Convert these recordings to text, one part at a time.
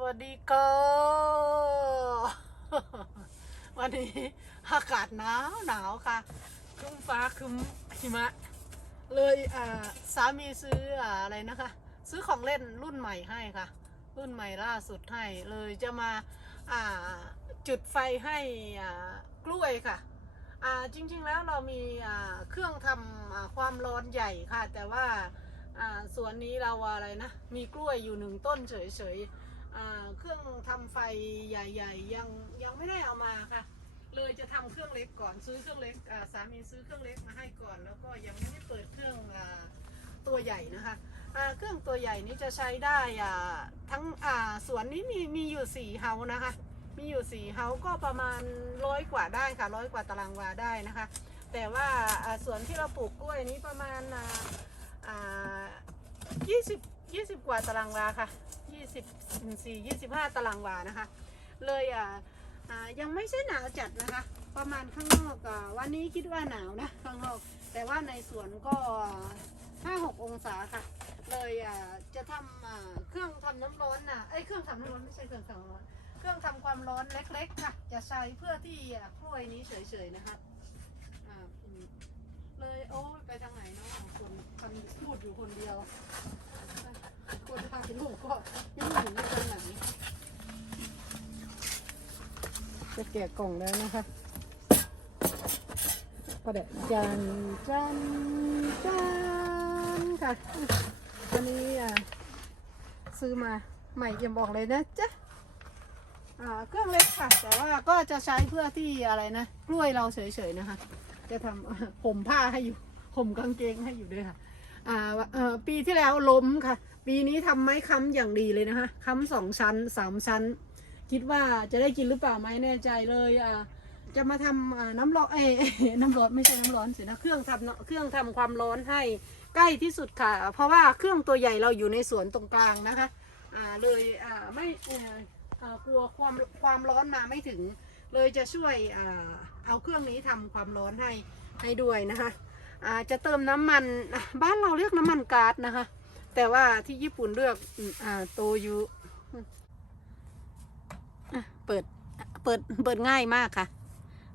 วัสดีก็วันนี้อากาศหนาวหนาวค่ะครึ้มฟ้าครึ้มหิมะ เลยอ่าสามีซื้ออ่าอะไรนะคะ ซื้อของเล่นรุ่นใหม่ให้ค่ะ รุ่นใหม่ล่าสุดให้เลยจะมาอ่าจุดไฟให้อ่ากล้วยค่ะอ่าจริง ๆ แล้วเรามีอ่าเครื่องทำอ่าความร้อนใหญ่ค่ะ แต่ว่าอ่าส่วนนี้เราอะไรนะ มีกล้วยอยู่หนึ่งต้นเฉยๆ เครื่องทำไฟใหญ่ ๆ ยังยังไม่ได้เอามาค่ะ เลยจะทำเครื่องเล็กก่อนซื้อเครื่องเล็กาสามีซื้อเครื่องเล็กมาให้ก่อน แล้วก็ยังไม่ได้เปิดเครื่องอตัวใหญ่นะคะเครื่องตัวใหญ่นี้จะใช้ได้ทั้งสวนนี้มีมีอยู่สี่เฮานะคะ มีอยู่สี่เฮาก็ประมาณร้อยกว่าได้ค่ะร้อยกว่าตารางวาได้นะคะ แต่ว่าสวนที่เราปลูกกล้วยนี้ประมาณยี่สิบยี่สิบกว่าตารางวาค่ะ ยี่สิบสี่ยี่สิบห้าตารางวานะคะ เลยอ่ายังไม่ใช่หนาวจัดนะคะ ประมาณข้างนอกอวันนี้คิดว่าหนาวนะข้างนอก แต่ว่าในสวนก็ห้าหกองศาค่ะ เลยอ่าจะทำเครื่องทำน้ำร้อนน่ะไอ้เครื่องทำน้ำร้อนไม่ใช่เครื่องทำร้อน เครื่องทำความร้อนเล็กๆค่ะ จะใช้เพื่อที่อะกล้วยนี้เฉยๆนะคะอ่าอืมเลยโอ้ยไปทางไหนเนาะคนคนพูดอยู่คนเดียว คนถ่ายรูปก็ยังไม่รู้ไปทางไหน จะแกะกล่องแล้วนะคะก็เด็ดจานจานจานค่ะอันนี้อะซื้อมาใหม่เอี่ยมบอกเลยนะจ๊ะอ่าเครื่องเล็กค่ะ แต่ว่าก็จะใช้เพื่อที่อะไรนะ กล้วยเราเฉยๆนะคะ จะทำห่มผ้าให้อยู่ห่มกางเกงให้อยู่ด้วยค่ะอ่าเออปีที่แล้วล้มค่ะ ปีนี้ทำไม้ค้ำอย่างดีเลยนะคะค้ำสองชั้นสามชั้น คิดว่าจะได้กินหรือเปล่าไม่แน่ใจเลยอ่าจะมาทำอ่าน้ำร้อนเอ้ยน้ำร้อนไม่ใช่น้ำร้อนสินะเครื่องทำเครื่องทำความร้อนให้ใกล้ที่สุดค่ะ เพราะว่าเครื่องตัวใหญ่เราอยู่ในสวนตรงกลางนะคะอ่าเลยอ่าไม่อ่ากลัวความความร้อนมาไม่ถึง เลยจะช่วยอ่าเอาเครื่องนี้ทำความร้อนให้ให้ด้วยนะคะอ่าจะเติมน้ำมันบ้านเราเรียกน้ำมันก๊าซนะคะ แต่ว่าที่ญี่ปุ่นเลือกอ่าโตยูอะ เปิดเปิดเปิดง่ายมากค่ะ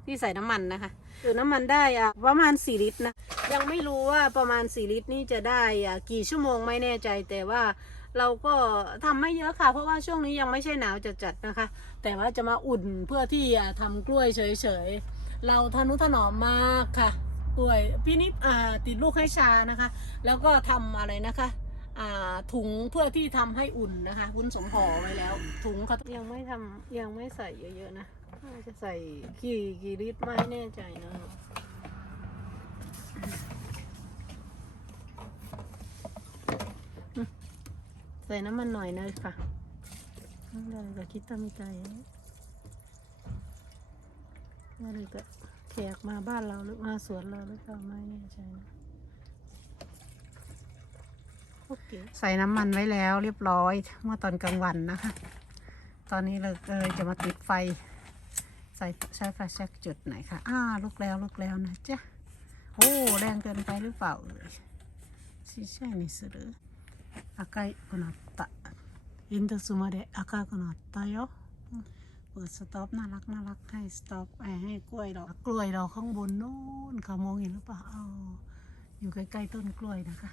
ที่ใส่น้ำมันนะคะคือน้ำมันได้อะประมาณ4ลิตรนะยังไม่รู้ว่าประมาณ4ลิตรนี่จะได้อะกี่ชั่วโมงไม่แน่ใจแต่ว่าเราก็ทำไม่เยอะค่ะ เพราะว่าช่วงนี้ยังไม่ใช่หนาวจัดๆนะคะ แต่ว่าจะมาอุ่นเพื่อที่จะทำกล้วยเฉยๆ เราทนุถนอมมากค่ะกล้วยพี่นิดติดลูกให้ชานะคะ แล้วก็ทำอะไรนะคะ ถุงเพื่อที่ทำให้อุ่นนะคะวุ้นสมห่อไว้แล้ว ถุงเขายังไม่ทำยังไม่ใส่เยอะๆนะจะใส่กี่กี่ลิตรไม่แน่ใจนะใส่น้ำมันหน่อยนะค่ะได้ก็คิดตามใจว่าเลยก็แขกมาบ้านเราหรือมาสวนเราหรือเปล่าไม่แน่ใจนะ ใส่น้ำมันไว้แล้วเรียบร้อยเมื่อตอนกลางวันนะคะ ตอนนี้เราก็เลยจะมาติดไฟ ใส่ใช้ไฟแช็กจุดไหนคะอ่าลุกแล้วลุกแล้วนะจ๊ะโอ้แรงเกินไปหรือเปล่าเอ่ยชิใช่นี่する赤いくなったインドスまで赤くなったよอืมเปิดสต็อปน่ารักน่ารักให้สต็อปไอให้กล้วยเรากล้วยเราข้างบนนู้นเขามองเห็นหรือเปล่าเอาอยู่ใกล้ๆต้นกล้วยนะคะ